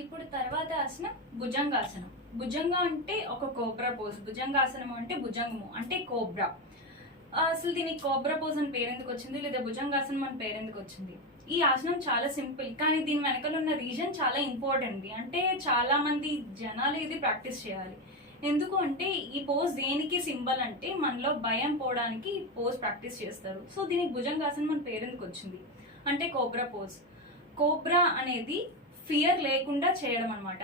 ఇప్పుడు తర్వాత ఆసనం భుజంగాసనం. భుజంగ అంటే ఒక కోబ్రా పోజ్. భుజంగాసనం అంటే భుజంగము అంటే కోబ్రా. అసలు దీనికి కోబ్రా పోజ్ అని పేరెందుకు వచ్చింది, లేదా భుజంగాసనం అని పేరెందుకు వచ్చింది? ఈ ఆసనం చాలా సింపుల్, కానీ దీని వెనకాల ఉన్న రీజన్ చాలా ఇంపార్టెంట్. అంటే చాలా మంది జనాలు ఇది ప్రాక్టీస్ చేయాలి. ఎందుకు అంటే ఈ పోజ్ దేనికి సింబల్ అంటే మనలో భయం పోవడానికి ఈ పోజ్ ప్రాక్టీస్ చేస్తారు. సో దీనికి భుజంగాసనం అని పేరెందుకు వచ్చింది అంటే కోబ్రా పోజ్. కోబ్రా అనేది ఫియర్ లేకుండా చేయడం అనమాట.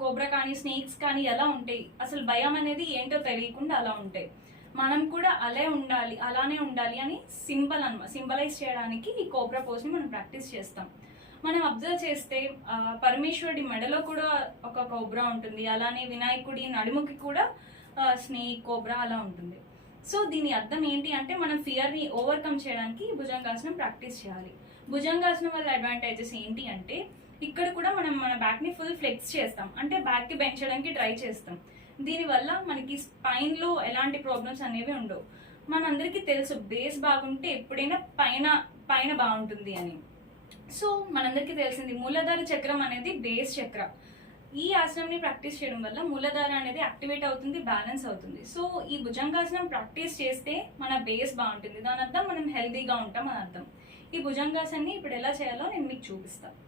కోబ్రా కానీ స్నేక్స్ కానీ ఎలా ఉంటాయి, అసలు భయం అనేది ఏంటో తెలియకుండా అలా ఉంటాయి. మనం కూడా అలానే ఉండాలి అని సింబలైజ్ చేయడానికి ఈ కోబ్రా పోజ్ ని మనం ప్రాక్టీస్ చేస్తాం. మనం అబ్జర్వ్ చేస్తే పరమేశ్వరుడి మెడలో కూడా ఒక కోబ్రా ఉంటుంది, అలానే వినాయకుడి నడుముకి కూడా స్నేక్ కోబ్రా అలా ఉంటుంది. సో దీని అర్థం ఏంటి అంటే మనం ఫియర్ ని ఓవర్కమ్ చేయడానికి భుజంగాసనం ప్రాక్టీస్ చేయాలి. భుజంగాసనం వల్ల అడ్వాంటేజెస్ ఏంటి అంటే ఇక్కడ కూడా మనం మన బ్యాక్ ని ఫుల్ ఫ్లెక్స్ చేస్తాం, అంటే బ్యాక్ కి బెండ్ చేయడానికి ట్రై చేస్తాం. దీనివల్ల మనకి స్పైన్ లో ఎలాంటి ప్రాబ్లమ్స్ అనేవి ఉండవు. మనందరికీ తెలుసు బేస్ బాగుంటే ఎప్పుడైనా పైన బాగుంటుంది అని. సో మనందరికీ తెలిసింది మూలాధార చక్రం అనేది బేస్ చక్ర. ఈ ఆసనంని ప్రాక్టీస్ చేయడం వల్ల మూలాధార అనేది యాక్టివేట్ అవుతుంది, బ్యాలెన్స్ అవుతుంది. సో ఈ భుజంగాసనం ప్రాక్టీస్ చేస్తే మన బేస్ బాగుంటుంది, దాని అర్థం మనం హెల్తీగా ఉంటాం అని అర్థం. ఈ భుజంగాసనాన్ని ఇప్పుడు ఎలా చేయాలో నేను మీకు చూపిస్తాను.